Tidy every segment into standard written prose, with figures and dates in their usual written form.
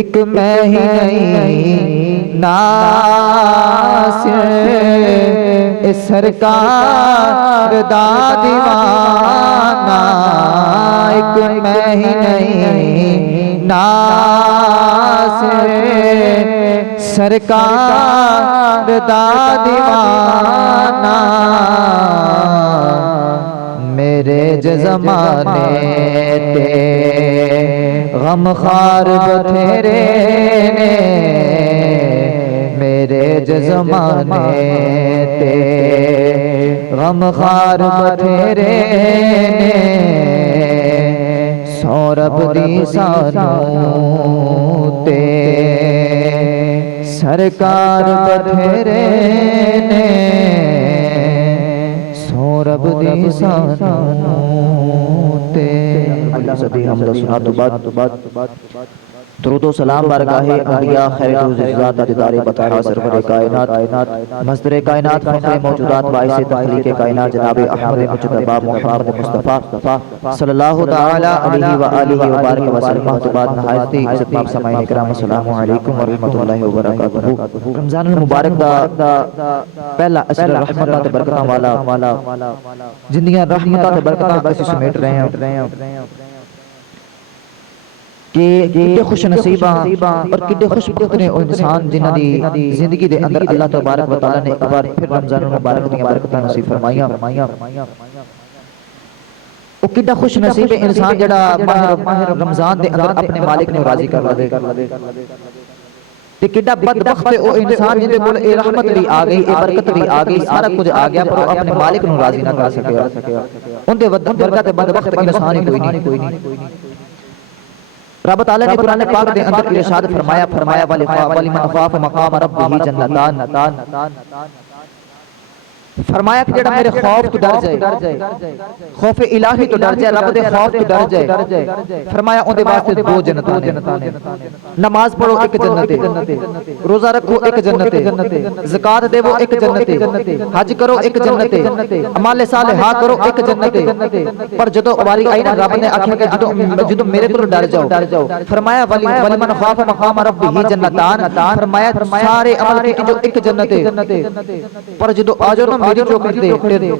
ایک میں ہی نہیں ناصر سرکار دا دیوانہ، ایک میں ہی نہیں ناصر سرکار دا دیوانہ، میرے زمانے تے غم خار بتھیرے نے، میرے زمانے تے غم خار بتھیرے نے، سورب دی سانوں تے سرکار بتھیرے نے، سورب دی سانوں تے۔ اللہ صدی حمد و سنات بعد درود و سلام بارگاہ انبیاء خیر ذات تاجدار بطحا سرور کائنات مصدر کائنات فخر موجودات باعث تخلیق کائنات جناب احمد مجتبی محمد مصطفیٰ صلی اللہ تعالی علیہ وآلہ وبارک وسلم۔ بعد نہایت عزت مآب سامعین اکرام السلام علیکم ورحمۃ اللہ وبرکاتہ۔ رمضان المبارک دا پہلا عشر رحمتاں تے برکتاں والا، زندگیاں رحمتاں تے برکتاں اسی سمیٹ رہے ہیں کہ کتنے خوش نصیباں اور کتنے خوش بخت نے وہ انسان جنہاں دی زندگی دے اندر اللہ تبارک و تعالی نے ایک بار پھر رمضان المبارک دیاں برکتاں نصیب فرمائیاں۔ وہ کتنا خوش نصیب ہے انسان جڑا ماہ رمضان دے اندر اپنے مالک نے راضی کر لے، تے کتنا بدبخت ہے وہ انسان جن دے کول اے رحمت بھی آ گئی، اے برکت بھی آ گئی، سارا کچھ آ گیا، پر وہ اپنے مالک نو راضی نہ کر سکیا۔ ان دے برکت بدبخت انسان ہی کوئی نہیں۔ رب تعالیٰ نے قرآن پاک دے اندر ارشاد فرمایا وَلِمَنْ خَافَ مَقَامَ رَبِّهِ جَنَّتَانِ، فرمایا کہ جڑا میرے خوف تو ڈر جائے، خوف الہی تو ڈر جائے، رب دے خوف تو ڈر جائے، فرمایا ان دے واسطے دو جنتاں نے، نماز پڑھو ایک جنت، روزہ رکھو ایک جنت، زکات دے وہ ایک جنت، حج کرو ایک جنت، اعمال صالحہ کرو ایک جنت۔ پر جدو واری آئی نا رب نے آکھیا کہ جدو میرے کو ڈر جاؤ، فرمایا وَلِمَنْ خَافَ مَقَامَ رَبِّهِ جَنَّتَانِ، فرمایا سارے عمل کی جو ایک جنت، پر جدو آجو نا میری چوکٹ دے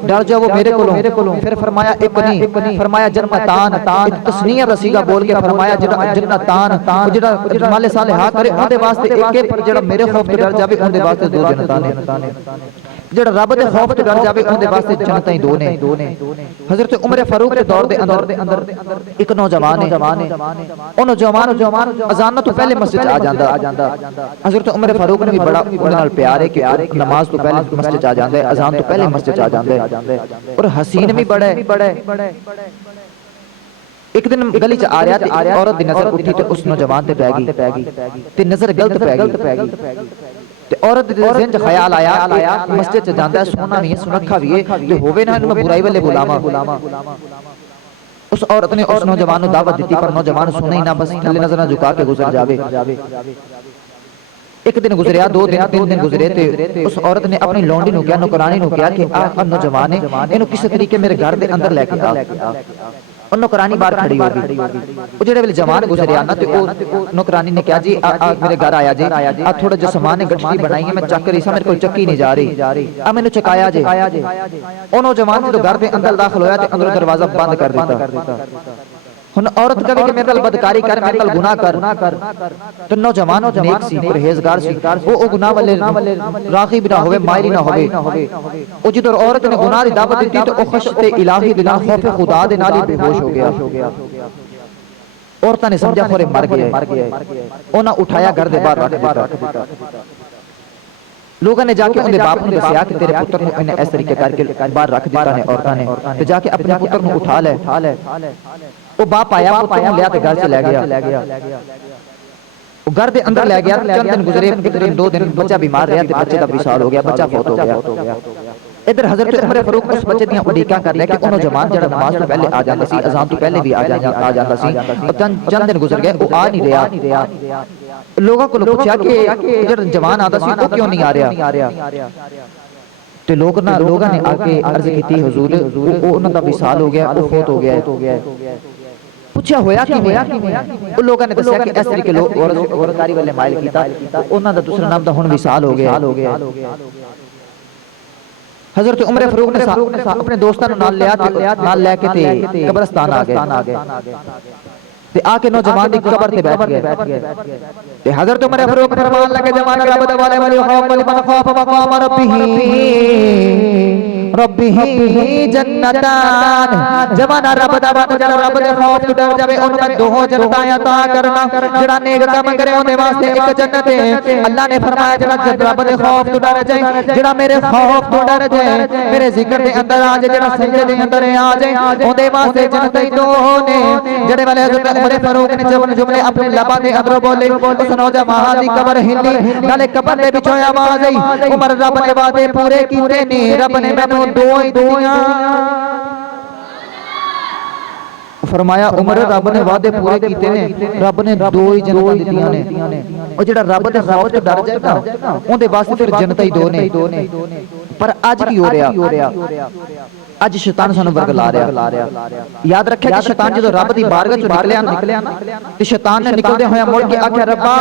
ڈر جاؤ میرے کولوں، پھر فرمایا ایک نہیں، فرمایا جنتان، تسنیہ دا صیغہ بول کے فرمایا جنتان، جڑا اعمال صالحہ کرے ان دے واسطے ایک، پر جڑا میرے خوف تو ڈر جاوے ان دے واسطے دو جنتان نے، جڑا رب دے خوف تو ڈر جاوے ان دے واسطے جنتاں ہی دو نے۔ حضرت عمر فاروق دے دور دے اندر ایک نوجوان ہے، او نوجوان اذان تو پہلے مسجد آ جاندا، حضرت عمر فاروق نے بھی بڑا انہاں نال پیار ہے کہ نماز تو پہلے مسجد آ جاندا ہے، اذان تو پہلے مسجد آ جاندے، اور حسین بھی بڑا ہے۔ ایک دن گلی چ آ رہا تے عورت دی نظر اٹھی تے اس نوجوان تے پے گئی تے نظر غلط پے گئی تے عورت دے ذہن چ خیال آیا مسجد چ جاندا ہے، سونا بھی ہے سنکھا بھی ہے تے ہووے نہ میں برائی والے بلاواں۔ اس عورت نے اس نوجوان نو دعوت دیتی، پر نوجوان سنے ہی نہ، بس تھلے نظر نہ جھکا کے گزر جاوے۔ ایک دن گزریا، دو دن، تین دن گزرے تے اس عورت نے اپنی لونڈی نو کیا، نوکرانی نو کیا کہ آ نوجوان ہے اینو کسی طریقے میرے گھر دے اندر لے کے آ۔ اور نوکرانی باہر کھڑی ہو گئی، وہ جڑے ویلے جوان گزریا نا تے نوکرانی نے کہا جی میرے گھر آیا جی، تھوڑا جو سامان ہے گٹھڑی بنائی ہے میں چک رہی سا، میرے کو چکی نہیں جا رہی، میں نے چکایا جی۔ وہ نوجوان جو گھر دے اندر داخل ہویا تے اندر دروازہ بند کر دیتا۔ ہن عورت کہے کہ میرے نال بدکاری کر، میرے نال گناہ کر، تو نوجوان نیک سی، پرہیزگار سی، وہ گناہ والے راغب نہ ہوئے، مائل نہ ہوئے۔ وہ جدو عورت نے گناہ دی دعوت دیتی تو خشیت الہی دے نال، خوف خدا دے نال ہی بے ہوش ہو گیا۔ عورتاں نے سمجھا خورے مر گیا، انہاں اٹھایا گھر دے باہر رکھ دیتا۔ لوگوں نے جا کے ان دے باپ نے دسیا کہ تیرے پتر نو انہیں اس طریقے کر کے باہر رکھ دیتا نے عورتاں نے، تے جا کے اپنے پتر نو اٹھا لے۔ وہ باپ آیا، پتر نو لیا تے گھر سے لے گیا، وہ گھر دے اندر لے گیا۔ چند دن گزرے، ایک دن دو دن، بچہ بیمار رہا تے بچے دا وصال ہو گیا، بچہ فوت ہو گیا۔ ادھر حضرت عمر فاروق اس بچے دیاں اڈیکاں کر رہے کہ وہ نوجوان جڑا نماز تو پہلے آ جاندا سی، اذان تو پہلے بھی آ جاندا سی، چند دن گزر گئے وہ آ نہیں رہا۔ لوگوں کو پوچھا کہ جڑا جوان آندا سی وہ کیوں نہیں آ رہا؟ تے لوگوں نے آ کے عرض کیتی حضور انہاں دا وصال ہو گیا، وہ فوت ہو گیا ہے۔ ਪੁੱਛਿਆ ਹੋਇਆ ਕਿਵੇਂ ਉਹ ਲੋਕਾਂ ਨੇ ਦੱਸਿਆ ਕਿ ਇਸ ਤਰੀਕੇ ਲੋਕ ਔਰਤਕਾਰੀ ਵਾਲੇ ਮਾਇਲ ਕੀਤਾ ਉਹਨਾਂ ਦਾ ਦੂਸਰਾ ਨਾਮ ਤਾਂ ਹੁਣ ਵਿਸਾਲ ਹੋ ਗਿਆ حضرت عمر فاروق نے اپنے دوستوں نال لے کے قبرستان آ گئے تے آ کے نوجوان دی قبر تے بیٹھ گئے تے حضرت عمر فاروق فرمان لگے جوان رب دے والے والی خوف من خوف مقام ربہ جنتان جوان رب دا بات جڑا رب دے خوف تو ڈر جاوے اون میں دو جنتاں عطا کرنا جڑا نیک کام کرے اون دے واسطے ایک جنت ہے اللہ نے فرمایا جڑا رب دے خوف تو ڈر جائے جڑا میرے خوف تو ڈر جائے میرے ذکر دے اندر آ جائے جڑا سجدے دے اندر آ جائے اون دے واسطے جنت ہی دو نے جڑے والے حضرت عمر فاروق نے جملے اپنے لباں دے اندر بولے اس نوجوان دی قبر ہلی نالے قبر دے وچوں آواز آئی عمر رب نے وعدے پورے کیتے نہیں رب نے مینوں دو ہی دنیا فرمایا عمر رب نے وعدے پورے کیتے نے رب نے دو ہی جنتاں دتیاں نے او جڑا رب دے خوف تو ڈر جائے نا اون دے واسطے پھر جنت ہی دو نے پر اج کی ہو رہا اج شیطان سانو ورگلا رہا یاد رکھے کہ شیطان جدو رب دی بارگاہ چ نکلیا نا تے شیطان نے نکلدے ہویا مڑ کے آکھیا ربا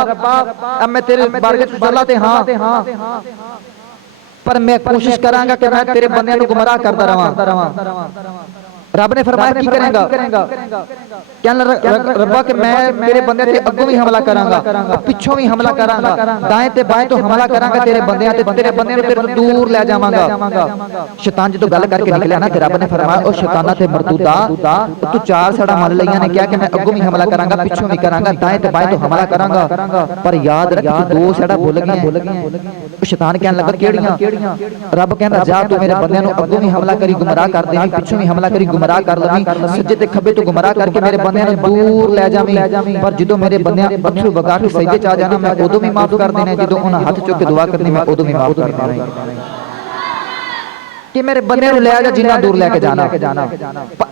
اب میں تیرے بارگاہ چ چلا تے ہاں پر میں کوشش کراں گا کہ میں تیرے بندیاں نو گمراہ کردا رہواں رب نے فرمایا کی کرے گا کہنے ربا کہ میں تیرے بندے تے اگوں بھی حملہ کراں گا پچھوں بھی حملہ کراں گا دائیں تے بائیں تو حملہ کراں گا تیرے بندیاں تے تیرے بندے نوں تیرے دور لے جاواں گا شیطان جدوں گل کر کے نکلیا نا تے رب نے فرمایا او شیطاناں تے مردودا تو چار سڑا مل لیاں نے کیا کہ میں اگوں بھی حملہ کراں گا پچھوں بھی کراں گا دائیں تے بائیں تو حملہ کراں گا پر یاد رکھ دو سڑا بھول گئے شیطان کہنے لگا کیڑیاں رب کہندا جا تو میرے بندیاں نوں اگوں بھی حملہ کری گمراہ کر دے پچھوں بھی حملہ کری گمراہ کر لویں سجدے تے کھبے تو گمراہ کر کے میرے بندیاں نوں دور لے جاویں پر جدوں میرے بندیاں اتھرو وگا کے سجدے چ آ جانا میں اودوں بھی معاف کر دینا جدوں انہاں ہاتھ چوک کے دعا کرنی میں اودوں بھی معاف کر دینا کہ میرے بندے نوں لے جا جنہ دور لے کے جانا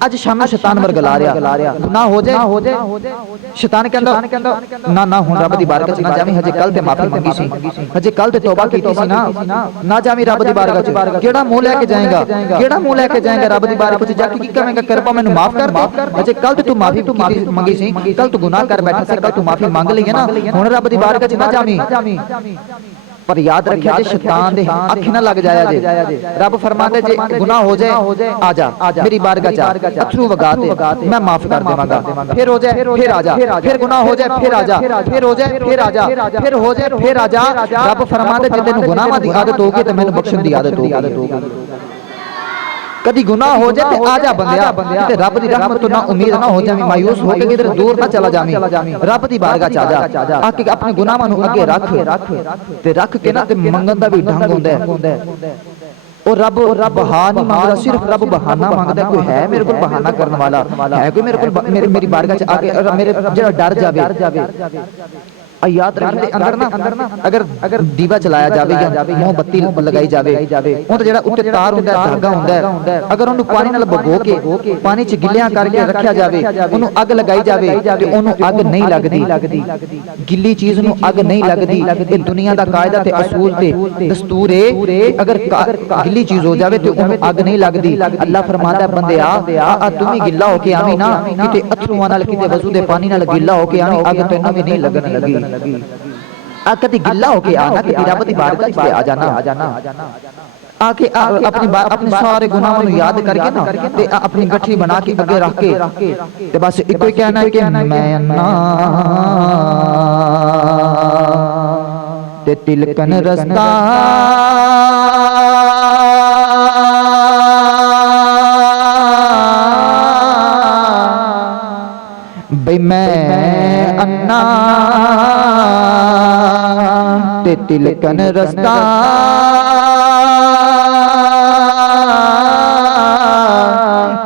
اج شام شیطان ورگلا رہا گناہ ہو جائے شیطان کہندا نہ ہن رب دی بارگاہ چ نہ جاویں ہجے کل تے معافی منگی سی ہجے کل تے توبہ کیتی سی نہ جاویں رب دی بارگاہ چ کیڑا منہ لے کے جائے گا رب دی بارگاہ چ جا کے کی کہے گا کربا مینوں معاف کر دے ہجے کل تے تو معافی منگی سی کل تو گناہ کر بیٹھا سی کل تو معافی مانگ لئی ہے نا ہن رب دی بارگاہ چ نہ جاویں پر یاد رکھیا جے شیطان دے اکھ نہ لگ جایا جے رب فرماندے جے گناہ ہو جائے آ جا میری بارگاہ چ اتھرو وگا دے میں معاف کر دیواں گا پھر ہو جائے پھر آ جا پھر گناہ ہو جائے پھر آ جا پھر ہو جائے پھر آ جا پھر ہو جائے پھر آ جا رب فرماندے جے تینوں گناہاں دی عادت ہوگی تے مینوں بخشن دی عادت ہوگی کدی گناہ ہو جائے تے آ جا بندیا تے رب دی رحمت تو نہ امید نہ ہو جاویں مایوس ہو کے کدھر دور نہ چلا جاویں رب دی بارگاہ چ آ جا آ کے اپنے گناہاں نوں اگے رکھ تے رکھ کے نہ تے منگن دا بھی ڈھنگ ہوندا ہے اور رب بہا نہیں مانگدا صرف رب بہانہ مانگدا کوئی ہے میرے کول بہانہ کرن والا ہے کوئی میرے کول میری بارگاہ چ آ کے میرے جڑا ڈر جاوے یاد رکھتے اندر نا اگر دیوا چلایا جاوے یا موم بتی لگائی جاوے اون تے جڑا اوتے تار ہوندا ہے دھاگا ہوندا ہے اگر اونوں پانی نال بھگو کے پانی چ گلیاں کر کے رکھیا جاوے اونوں اگ لگائی جاوے تے اونوں اگ نہیں لگدی گلی چیز نوں اگ نہیں لگدی اے دنیا دا قاعدہ تے اصول تے دستور ہے اگر گلی چیز ہو جاوے تے اونوں اگ نہیں لگدی اللہ فرماتا ہے بندیا تم ہی گلا ہو کے آویں نا کتے اتھرواں نال کتے وضو دے پانی نال گلا ہو کے آویں اگ تینوں بھی نہیں لگن لگی کدی گلا ہو کے آنا کدی رب دی بارگاہ چ آ جانا آ کے اپنے سارے گناہاں نوں یاد کر کے نا تے اپنی گٹھی بنا کے اگے رکھ کے تے بس ایک ہی کہنا ہے کہ میں انا تے تلکن رستہ بھئی میں انا تے تلکن رستہ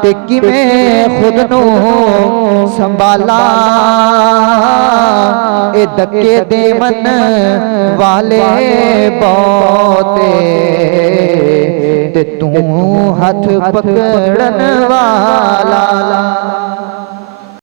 تے کیویں خود نوں سنبھالا اے دکے دیون والے بہتے تے تو ہاتھ پکڑن والا